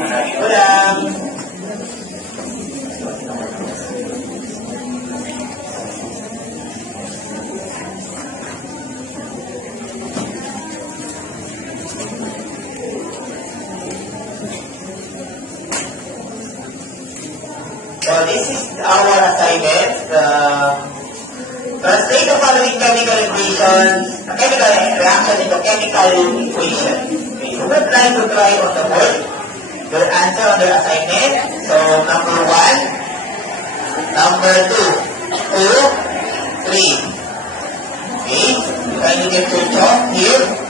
hanapin ko lang. So this is our assignment. Translate the following chemical equations, a chemical reaction into chemical equation. Okay, so we're trying to try on the board your answer on the assignment. So number 1, number 2, 2, 3. Okay, you kindly get your chalk here.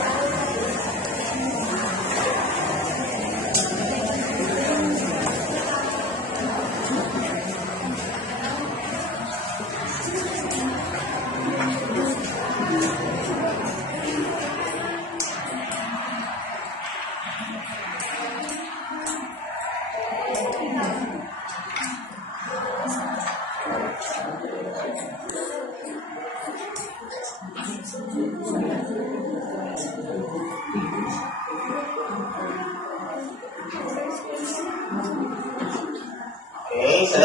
Okay, so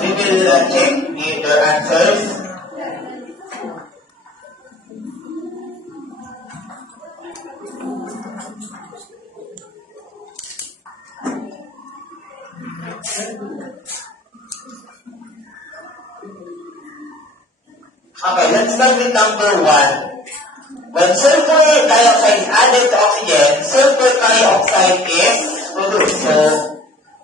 we will check the answers. Okay, let's start with number 1. When sulfur dioxide is added to oxygen, sulfur dioxide is produced. So,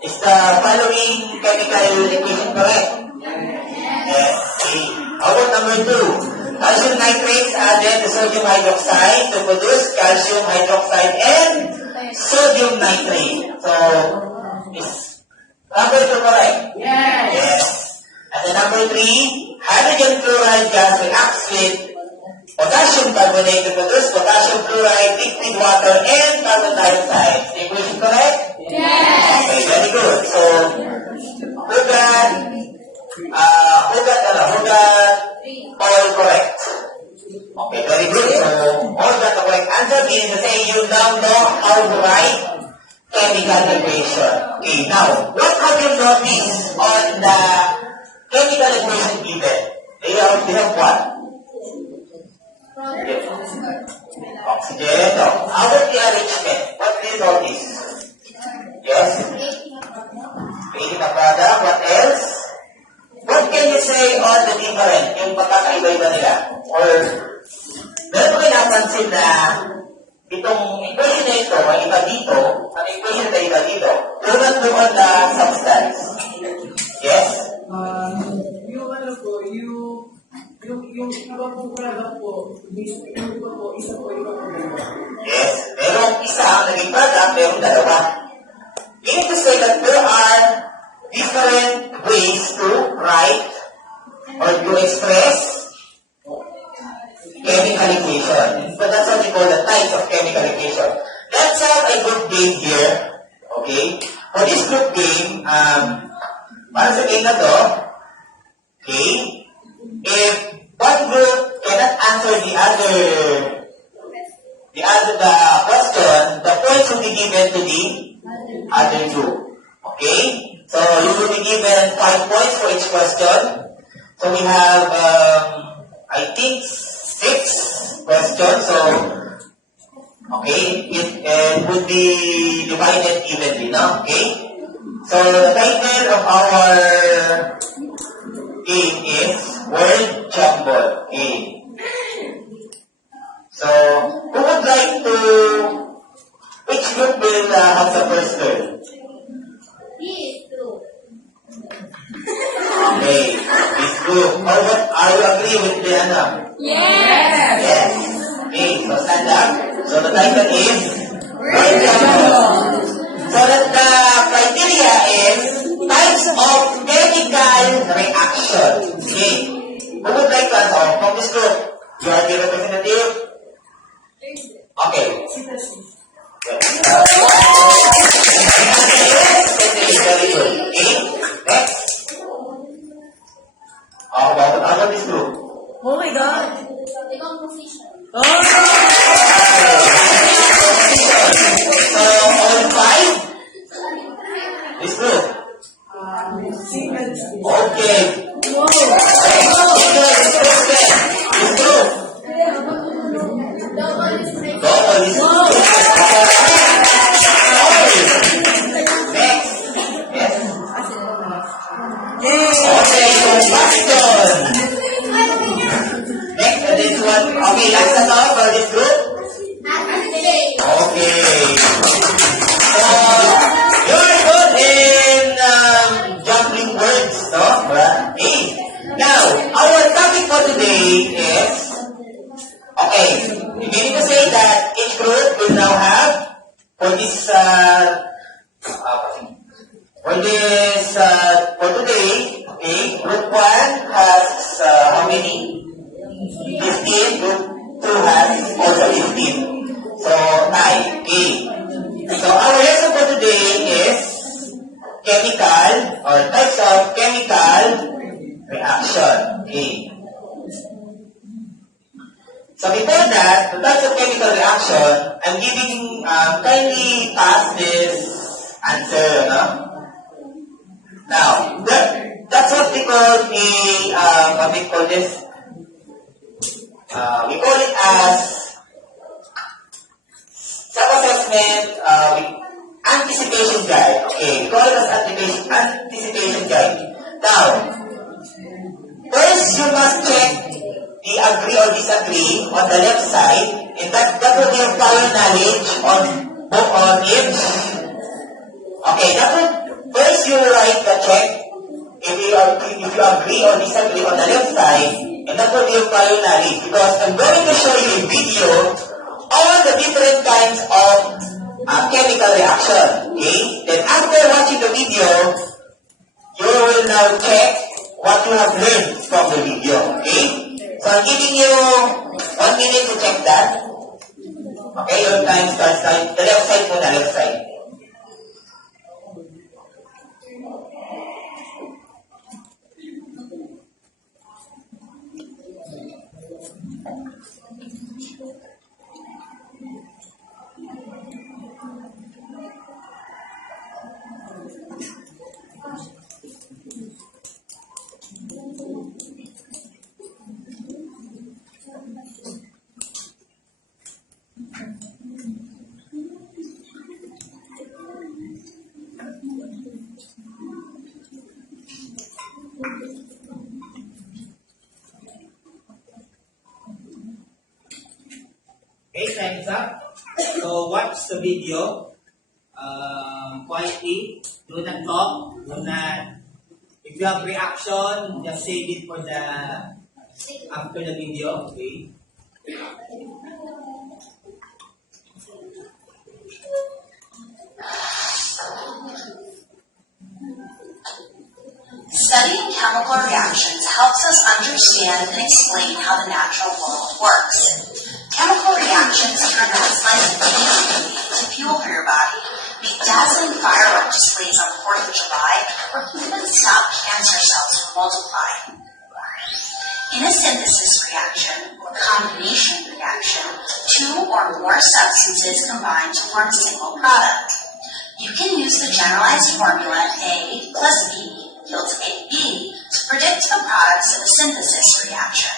is the following chemical equation correct? Yes. Okay. How about number 2? Calcium nitrate is added to sodium hydroxide to produce calcium hydroxide and sodium nitrate. So, is number 2 correct? Yes. Yes. And then number 3, hydrogen fluoride gas reacts with potassium carbonate to produce potassium fluoride, liquid water, and carbon dioxide. Is the equation correct? Yes. Okay, very good. So, Hugat, all correct. Okay, very good. So, all got the correct answer means to say you now know how to write chemical equation. Okay, now, what have you noticed on the chemical equation given? They have what? Oxygen. No. How about the arrangement? What do you notice? Yes? Creating a product. What else? What can you say on the different? Yung pagkakaiba-iba nila? Or, meron ko napansin na itong equation na ito, ang iba dito, ang equation na iba dito, doon the substance. Yes? Yung iba pong product po, yung iba po, isa po, iba po. Yes. Merong isa ang naging product, merong dalawa. Meaning to say that there are different ways to write or to express chemical equation. But that's what we call the types of chemical equation. Let's have a group game here. Okay? For this group game, para sa game na to, okay, if one group cannot answer the question, the points will be given to the other group. Okay? So you will be given 5 points for each question. So we have, I think, 6 questions. So, okay, it would be divided evenly, no? Okay? So the title of our game is Word Jumble Game. So, who would like to, which group will have the first turn? Okay, this group. Are you agree with the Anna? Yes. Yes. Okay, so stand up. So the title is Word Jumble. So that the criteria is types of chemical reaction. Okay. Who would like to answer from this group? You are the representative? Okay. Very good. Okay. Next. How about this group? Oh my God. Decomposition. Oh. So all 5? Okay, last na to for this group. Okay. So, you're good in jumbling words, no? Okay. Now, our topic for today is, okay, we need to say that each group will now have, for today, okay, group 1 has how many? 15. Group 2 has also 15. So, 9. Okay. So, our lesson for today is chemical or types of chemical reaction. Okay. So, before that, the types of chemical reaction, I'm giving, kindly pass this answer, no? Now, that's what we call what we call this? We call it as self-assessment anticipation guide. Okay, we call it as anticipation guide. Now, first you must check the agree or disagree on the left side, and that will give prior knowledge on each. Okay, that will first you write the check if you agree or disagree on the left side, and that will give prior knowledge because I'm going to show you a video on the different kinds of chemical reaction. Okay? Then after watching the video, you will now check what you have learned from the video. Okay? So I'm giving you 1 minute to check that. Okay, your time starts now. The left side muna, left side. Okay, time is up. So watch the video quietly. Do not talk. Do not. If you have reaction, just save it for the after the video. Okay. Studying chemical reactions helps us understand and explain how the natural world works. Chemical reactions turn things like TNT to fuel for your body, make dazzling firework displays on 4th of July, or even stop cancer cells from multiplying. In a synthesis reaction, or combination reaction, 2 or more substances combine to form a single product. You can use the generalized formula A plus B yields AB to predict the products of a synthesis reaction.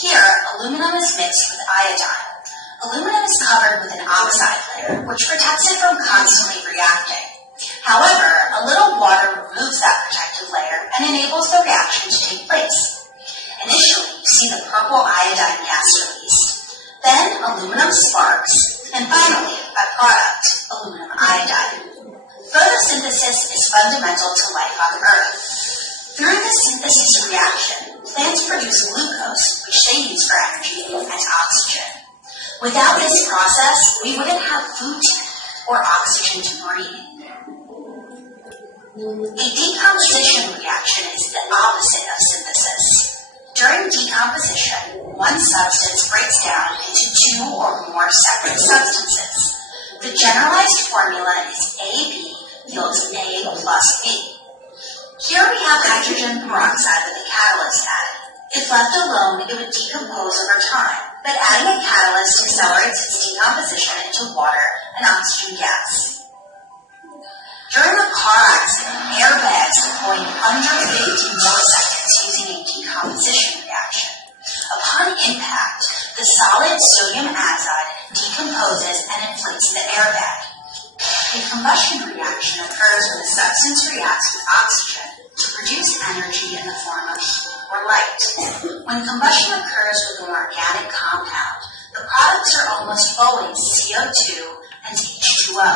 Here, aluminum is mixed with iodine. Aluminum is covered with an oxide layer, which protects it from constantly reacting. However, a little water removes that protective layer and enables the reaction to take place. Initially, you see the purple iodine gas released. Then, aluminum sparks, and finally, a product, aluminum iodide. Photosynthesis is fundamental to life on Earth. Through the synthesis reaction, plants produce glucose, which they use for energy, and oxygen. Without this process, we wouldn't have food or oxygen to breathe. A decomposition reaction is the opposite of synthesis. During decomposition, one substance breaks down into 2 or more separate substances. The generalized formula is AB yields A plus B. Here we have hydrogen peroxide with a catalyst added. If left alone, it would decompose over time, but adding a catalyst accelerates its decomposition into water and oxygen gas. During a car accident, airbags deploy under 50 milliseconds using a decomposition reaction. Upon impact, the solid sodium azide decomposes and inflates the airbag. A combustion reaction occurs when a substance reacts with oxygen to produce energy in the form of heat or light. When combustion occurs organic compound, the products are almost always CO2 and H2O.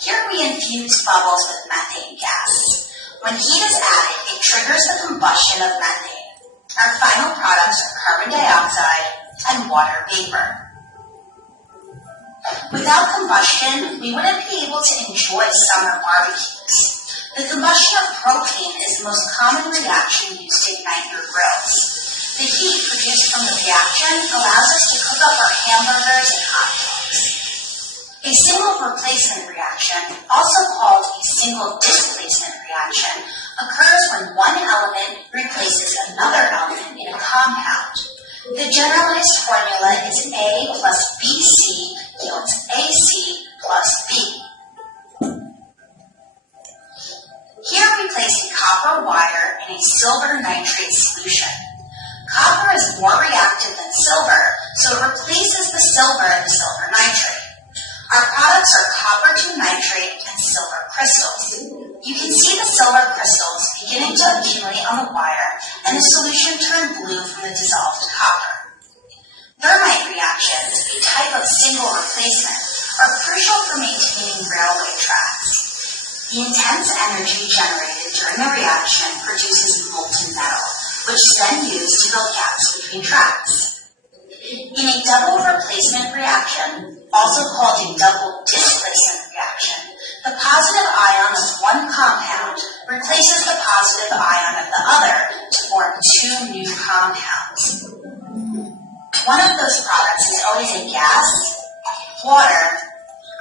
Here we infuse bubbles with methane gas. When heat is added, it triggers the combustion of methane. Our final products are carbon dioxide and water vapor. Without combustion, we wouldn't be able to enjoy summer barbecues. The combustion of propane is the most common reaction used to ignite your grills. The heat produced from the reaction allows us to cook up our hamburgers and hot dogs. A single replacement reaction, also called a single displacement reaction, occurs when one element replaces another element in a compound. The generalized formula is A plus BC yields AC plus B. Here we place a copper wire in a silver nitrate solution. Copper is more reactive than silver, so it replaces the silver in the silver nitrate. Our products are copper 2 nitrate and silver crystals. You can see the silver crystals beginning to accumulate on the wire, and the solution turned blue from the dissolved copper. Thermite reactions, a type of single replacement, are crucial for maintaining railway tracks. The intense energy generated during the reaction produces molten metal, which is then used to build gaps between tracks. In a double replacement reaction, also called a double displacement reaction, the positive ion of one compound replaces the positive ion of the other to form 2 new compounds. One of those products is always a gas, water,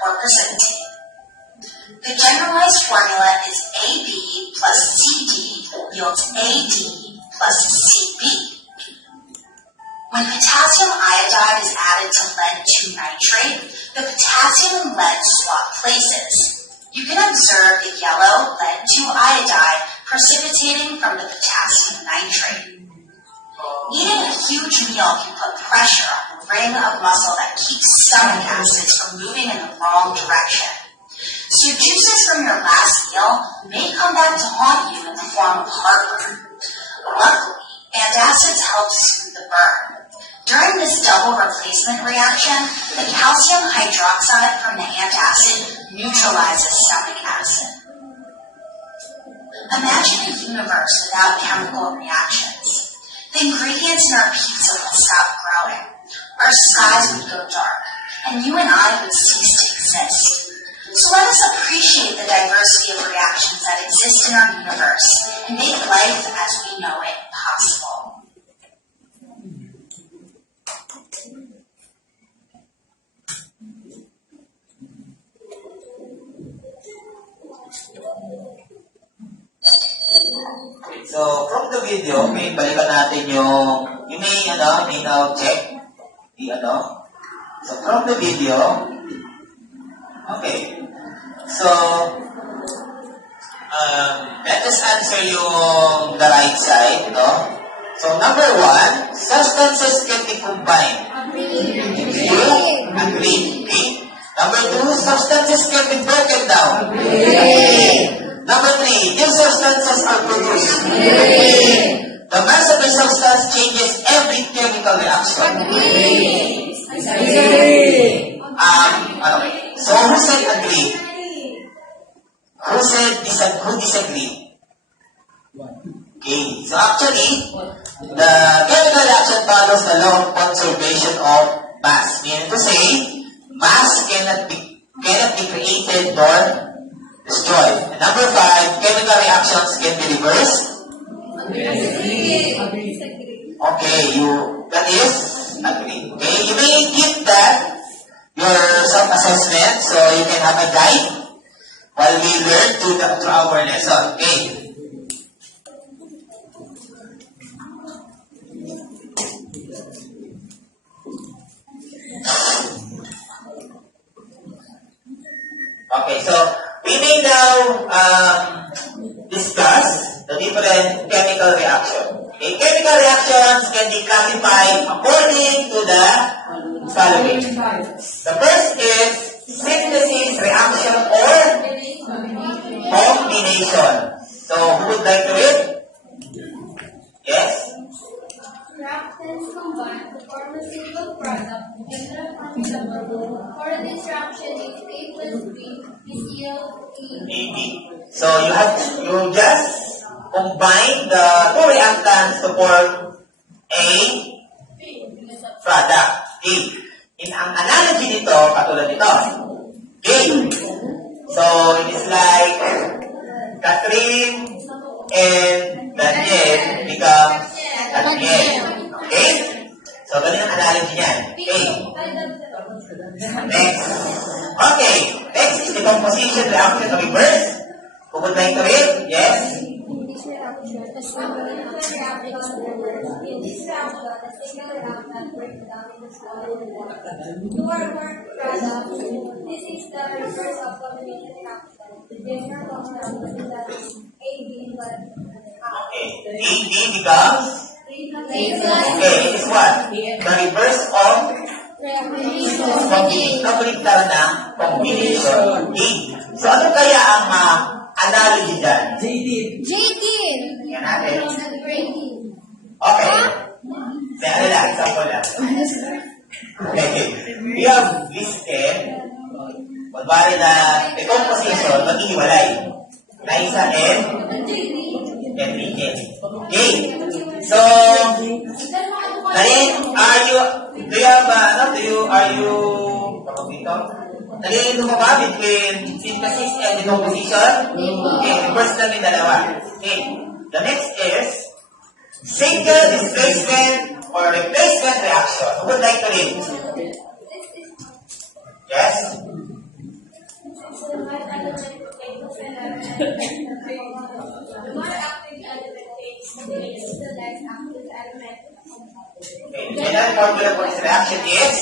or precipitate. The generalized formula is AB plus CD yields AD plus CB. When potassium iodide is added to lead 2 nitrate, the potassium and lead swap places. You can observe the yellow lead 2 iodide precipitating from the potassium nitrate. Eating a huge meal can put pressure on the ring of muscle that keeps stomach acids from moving in the wrong direction. So juices from your last meal may come back to haunt you in the form of heartburn. Luckily, antacids help soothe the burn. During this double replacement reaction, the calcium hydroxide from the antacid neutralizes stomach acid. Imagine a universe without chemical reactions. The ingredients in our pizza would stop growing. Our skies would go dark, and you and I would cease to exist. So let us appreciate the diversity of reactions that exist in our universe and make life as we know it possible. So, from the video, may balikan natin yung may now check. So, from the video, okay. So, let us answer yung the right side, no? So, number 1, substances can be combined. You agree. Okay? Number 2, substances can be broken down. Number 3, new substances are produced. The mass of the substance changes every chemical reaction. So who said agree? Who disagree? Okay, so actually, the chemical reaction follows the law of conservation of mass. Meaning to say, mass cannot be created nor destroyed. And number 5, chemical reactions can be reversed. Okay, that is agree. Okay, you may keep that your self-assessment so you can have a guide while we learn through our lesson. Okay. Okay, so we may now discuss the different chemical reactions. Okay, chemical reactions can be classified according to the following. The first is synthesis reaction or combination. So, who would like to read? Yes? reactants combine to form a single product interchangeable. For this reaction, if A plus B is yield AB. So you just combine the two reactants to form a product. A. In ang analogy nito, katulad nito. Game. So it is like Catherine and Daniel become Catherine. Okay? So ganun ang analogy niyan. Okay. Next. Okay. Next is the composition reaction of reverse. Who would like to read? Yes? In this reaction, a single reactant breaks down into smaller reactants. To our work product, this is the reverse of combination reaction. The general formula is AB plus Okay. AB becomes? Okay, it is what? The reverse of combination. Kapaligtaran ng combination. A. So ano kaya ang analogy dyan? JD. Yan natin. Okay. May ano lang, example lang. Okay. We have listed, kunwari na decomposition, maghihiwalay. Na isa and N. Okay. So, nalilito mo ba between synthesis and decomposition? Okay, reverse namin dalawa. Okay. The next is single displacement or replacement reaction. Who would like to read? Yes? Okay, the general formula for this reaction is?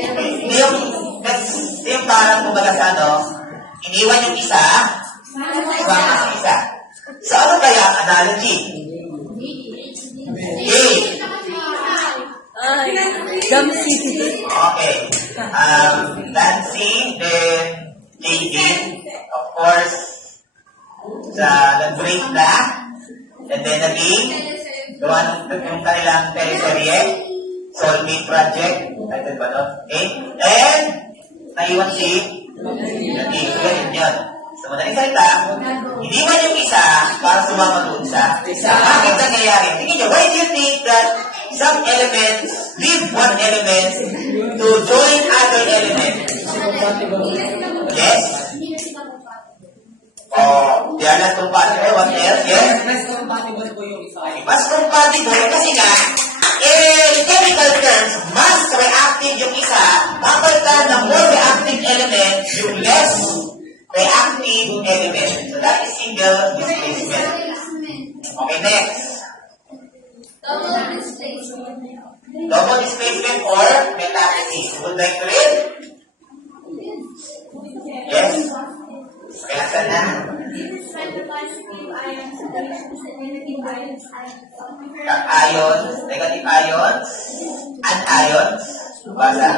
Okay, hindi yung parang kumbaga sa iniwan yung isa, ibang isa. So, ano kaya ang analogy? Okay. Nancy, then JD. Of course, nag-break na. And then naging, yung kanilang teleserye, Soulmate Project. Title ba no? Okay. And, naiwan si JD. So, ganyan yun. So, madaling salita, hindi man yung isa para sumama doon sa isa. Bakit nangyayari? Tingin nyo, why do you think that some elements leave one element to join other elements? Yes? Oh, they are not compatible. What else? Yes? Mas compatible po yung isa. Mas compatible kasi nga, in chemical terms, mas reactive yung isa, kapalitan ng more reactive element, yung less reactive element. So that is single displacement. Okay, next. Double displacement or metathesis. Would like to read? Yes? Kaya saan na? Ions, negative ions, anions. Basa.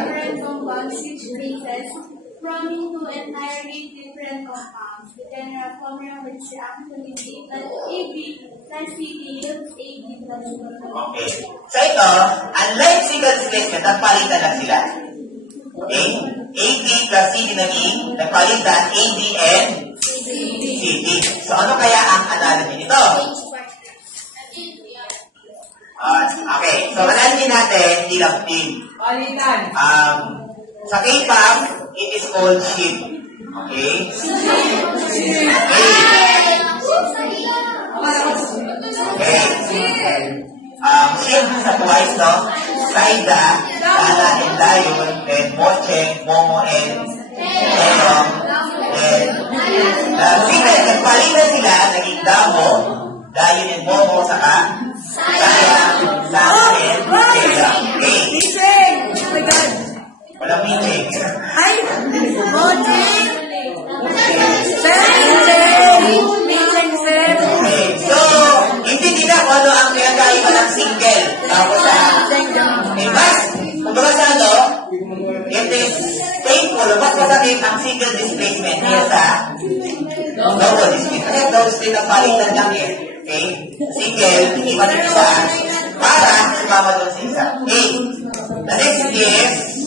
From two entirely different compounds. The general formula which actually be equal to AB plus CD yields AB plus CD. Okay. So ito, unlike single displacement, nagpalitan lang sila. Okay? AB plus CD naging, nagpalitan AB and CD. So ano kaya ang analogy nito? Okay. So analogy natin, dilapin. Palitan. Sa K-pop, it is called ship. Okay? Okay. Ship sa twice, no? Saida, Dala, and Dayon, then Mocheng, Momo, and Elong, and sila, nagpalitan sila, naging Damo, Dayon and Momo, saka Saya, Sana, and Elong. Okay. Oh my God. Walang meeting. Ay! Mocheng! Okay. So, hindi nila kung ano ang pinagkaiba ng single. Tapos mas, kumbaga sa it is painful, mas masakit ang single displacement niya sa double displacement. Kasi double displacement ang palitan lang Okay? Single, iwan yung isa para sumama doon sa isa. Okay? The next is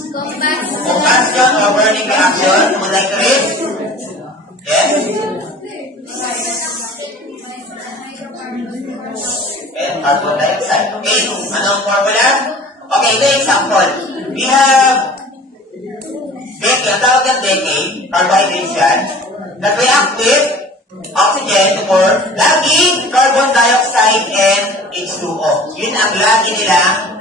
combustion or burning reaction. Would like to read? Yes? Okay, carbon dioxide. Okay, anong formula? Okay, the example. We have decay, ang tawag ng decay, carbohydrates yan, that react with oxygen or laging carbon dioxide and H2O. Yun ang lagi nilang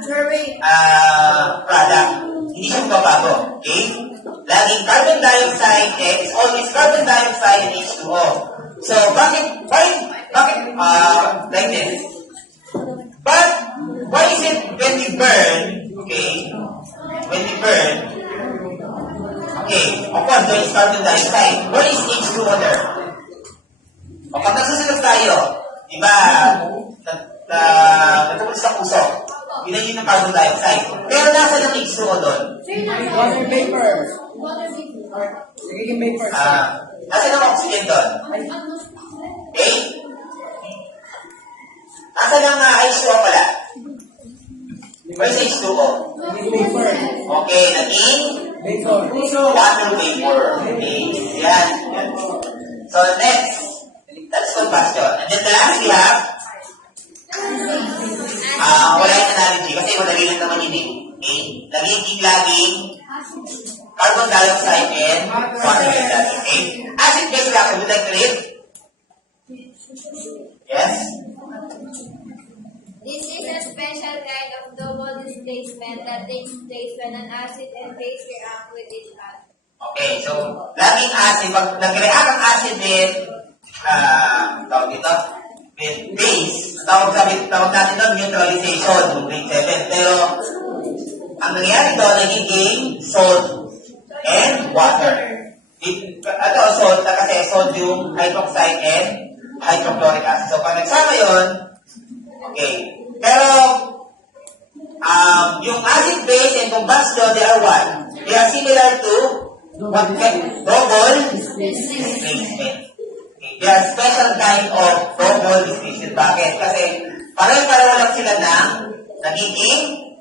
product. Hindi siya magbabago. Okay? Laging carbon dioxide and it's always carbon dioxide and H2O. So, bakit, like this? But, why is it when we burn, okay, when we burn, okay, of course, there is carbon dioxide. Where is H2O there? O pag nagsusunog tayo, di ba, nagpupunta sa puso, binan yun ng carbon dioxide. Pero nasa ng H2O doon? Water vapor. Nagiging vapor. Nasa ng oxygen doon? Okay? Nasa ng H2O pala? Where's H2O? Nagiging vapor. Okay, naging Vapor. water vapor. Okay, yan. So, next. That's combustion. And then the last we have, wala yung analogy kasi madali lang naman yun eh. Okay? Laging carbon dioxide and water vapor. Okay? Acid-base reaction, would you like to read? Yes? This is a special kind of double displacement that takes place when an acid and base react with each other. Okay, so laging acid, pag nag-react ang acid with tawag dito, with base, tawag natin doon neutralization, grade 7. Pero ang nangyari doon, nagiging salt and water. Salt na kasi sodium hydroxide and hydrochloric acid. So pag nagsama yun, okay. Pero yung acid base and combustion, they are what? They are similar to what double displacement. They are special kind of double displacement. Bakit? Kasi pareho-pareho lang sila ng nagiging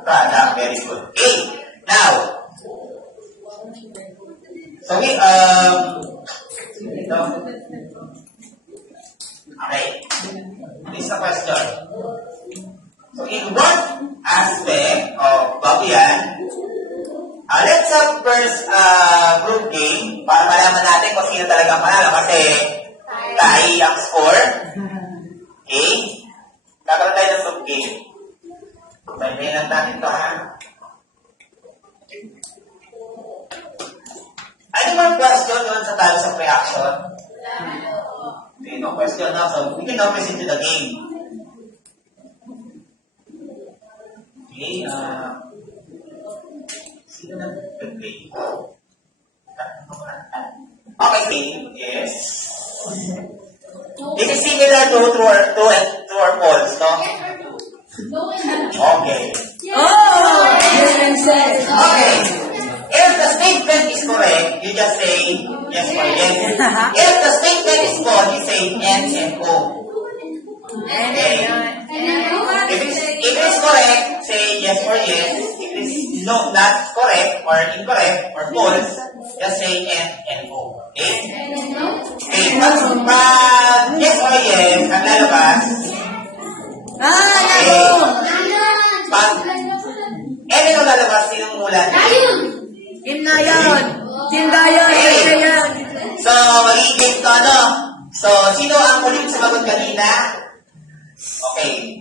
product. Very good. Okay. Now, so we, ito. Okay. This is the question. So in what aspect of bago yan, let's first group game para malaman natin kung sino talaga manalo kasi tayo ang score. Okay? Kakaroon tayo ng group game. Sabihin lang natin ito ha. Ano mga question doon sa types of reaction? Okay, no question na. So we can now proceed to the game. Okay, sino na nag-play? Okay, game is this is similar to true or false, no? Okay. Okay. If the statement is correct, you just say yes or yes. If the statement is false, you say yes and no. Okay. If it is correct, say yes or yes. If it is not correct or incorrect or false, just say and no. Okay? Okay. Pag yes or yes, ang lalabas. Okay. Pag ano lalabas, sinong mulan? Team na yun! Team na yun! So, magiging ito, ano? So, sino ang huling sumagot kanina? Okay.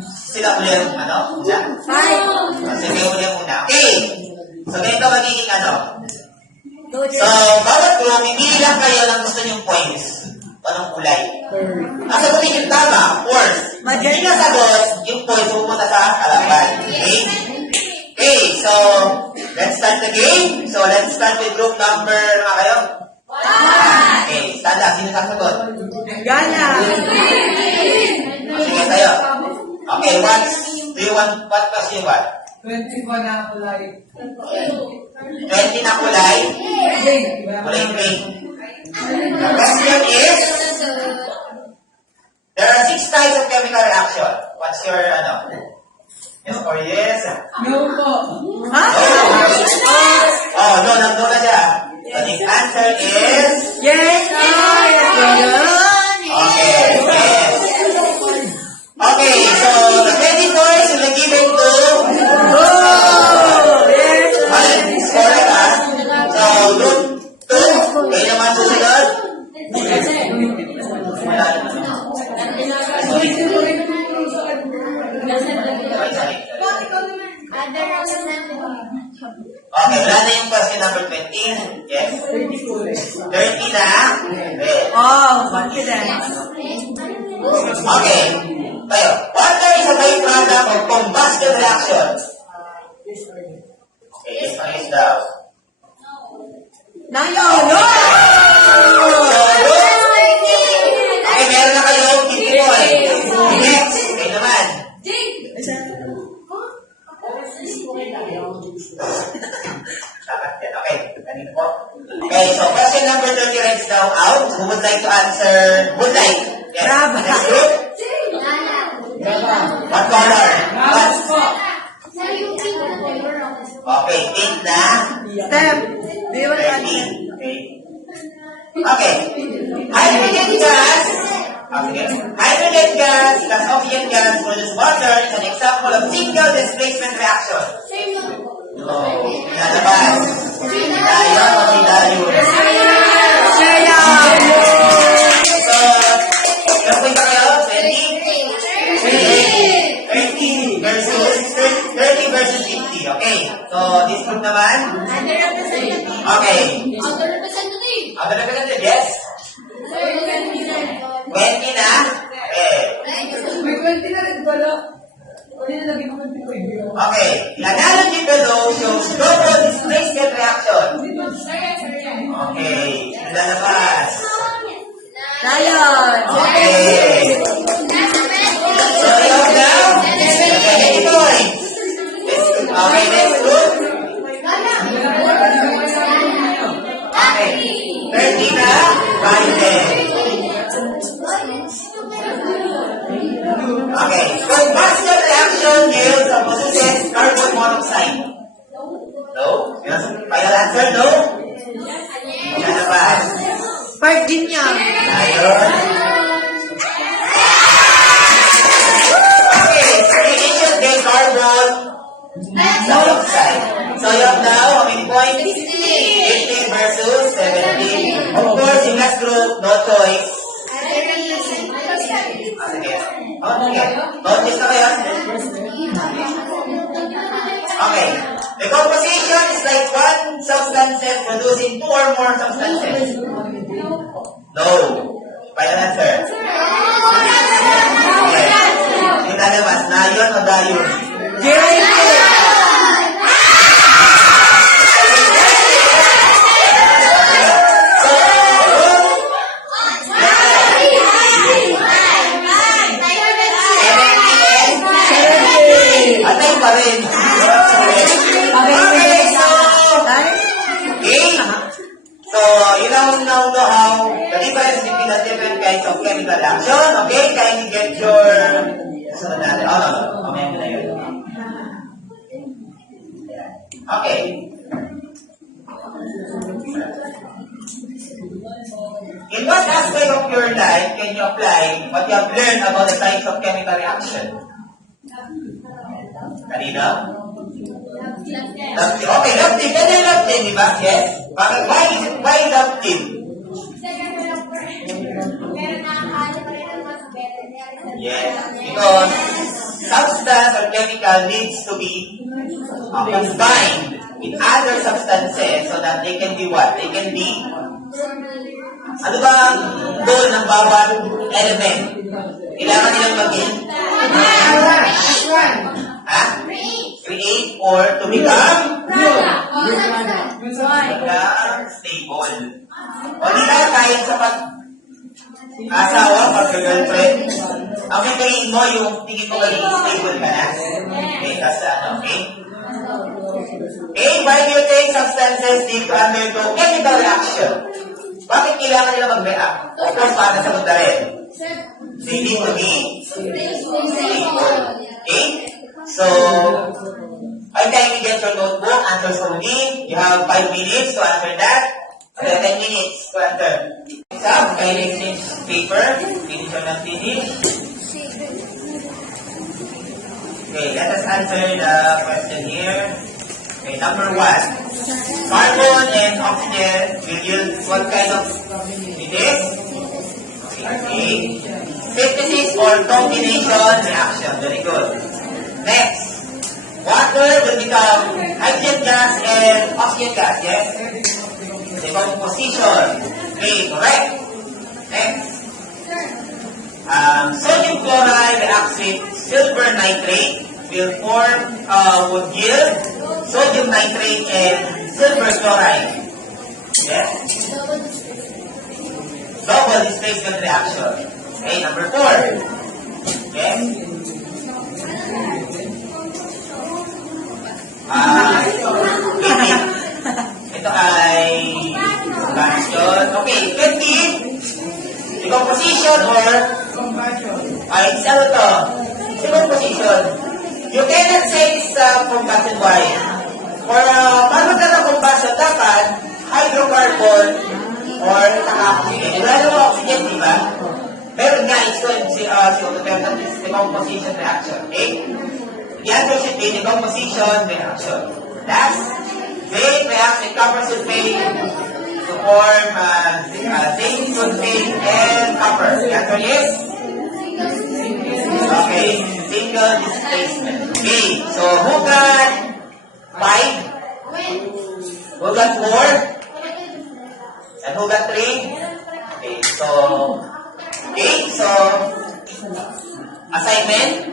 Sino ang huling, ano? Diyan? Sige, huling muna. Okay. So, ganito magiging, ano? So, bawat group, hindi lang kayo ng gusto niyong points. Anong kulay? Ang sagutin yung tama, of course. Hindi nasagot, yung points pupunta sa kalaban. Okay? Okay, so, let's start the game. So, let's start with group number, mga kayo? 1. Okay, stand up. Sino sasagot? Gana! Sige tayo. Okay, what was you what? 21 na kulay. 20 na kulay? Kulay green. The question is, There are 6 types of chemical reaction. What's your, Yes or yes? No po. Ha? Oh, no, nandun na siya. So, the answer is... Yes! Okay, yes. Okay, so the 20 points will be given to... Oh! Yes! Correct, ha? So, group 2, kayo naman susunod. Okay, wala na yung question number 20. Yes. 30 na. Yes. Oh, confident. Okay. Tayo. Water is a byproduct of combustion reaction. Okay, yes or yes daw. Nayon! Okay, meron na kayo 50 points. Next, kayo naman. Okay, kanina po. Okay, so question number 30 writes down out. Who would like to answer? Would like? Yes. Brava. Next group. What color? What? Okay, pink na. Step. Do you want to answer? Okay. Hydrogen gas. Okay. Hydrogen gas plus oxygen gas produce water is an example of single displacement reaction. No. Lalabas. Dayon o di dayon? Saya! So, ilang point ba kayo? 20 versus 50. Okay. So, this group naman. Okay. Other representative, yes? 20 na? Okay. May 20 na rin pala. Wala na lagi naman ito eh. Okay. The analogy below shows global displacement reaction. Okay. Lalabas. Nayon! Okay. So, you have now? Okay, points. Okay, next group. Okay. 30 na? Right. Okay. Combustion reaction yields a possesses carbon monoxide. No? Yes. Final answer, no? Lalabas. Virginia! Ayun. Okay. Creation day carbon monoxide. So you have now how many points? 18 versus 17. Of course, in last group, no choice. Sige. Okay. Notice na kayo? Okay. The composition is like one substance producing 2 or more substances. No. Final answer. Okay. Yung lalabas, nayon o dayon? Yes! Atay pa rin. Okay, so you now know how the difference between the different kinds of chemical reaction. Okay, kindly get your... no. Mamaya mo na yun. Okay. In what aspect of your life can you apply what you have learned about the types of chemical reaction? Kanina? Okay, love team. Pwede love team, di ba? Yes. Bakit? Why love team? Yes. Because substance or chemical needs to be combined with other substances so that they can be what? They can be... Ano ba ang goal ng bawat element? Kailangan nilang maging... Create or to become stable. O di ka kahit sa pag-asawa, pag-girlfriend, ang pipiliin mo yung tingin mo maging stable ka na. Okay, that's okay? Okay, biotech substances need to undergo chemical reaction. Bakit kailangan nila mag-react? Of course, para sa magdarin. They need to be stable. Okay? So, by the time you get your notebook, answer slowly. You have 5 minutes to answer that. 10 minutes to answer. Next up, by exchange paper. Finish or not finish? Okay, let us answer the question here. Okay, number 1. Carbon and oxygen will yield what kind of this? Okay. Synthesis or combination reaction. Very good. Next. Water will become hydrogen gas and oxygen gas. Yes? Decomposition. Okay, correct. Next. Sodium chloride reacts with silver nitrate would yield sodium nitrate and silver chloride. Yes? Double displacement reaction. Okay, number 4. Yes? Ito ay combustion. Okay, 20. Decomposition or ay, isa ano to? Decomposition. You cannot say it's combustion. Why? For paano ka na combustion, dapat hydrocarbon or oxygen. Wala naman oxygen, di ba? Meron nga, it's going to decomposition reaction. Okay? The answer should be decomposition reaction. Last, zinc reacts with copper sulfate to form zinc sulfate and copper. The answer is? Okay, single displacement. Okay, so who got 5? Who got 4? And who got 3? Okay, so assignment,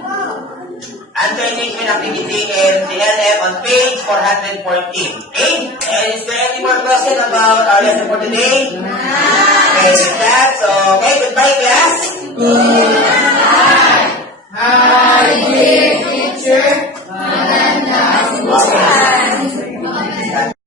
answer engagement activity in the LM on page 414. Okay? And is there any more question about our lesson for today? Okay, with that, so, okay, goodbye class. Hi, dear teacher.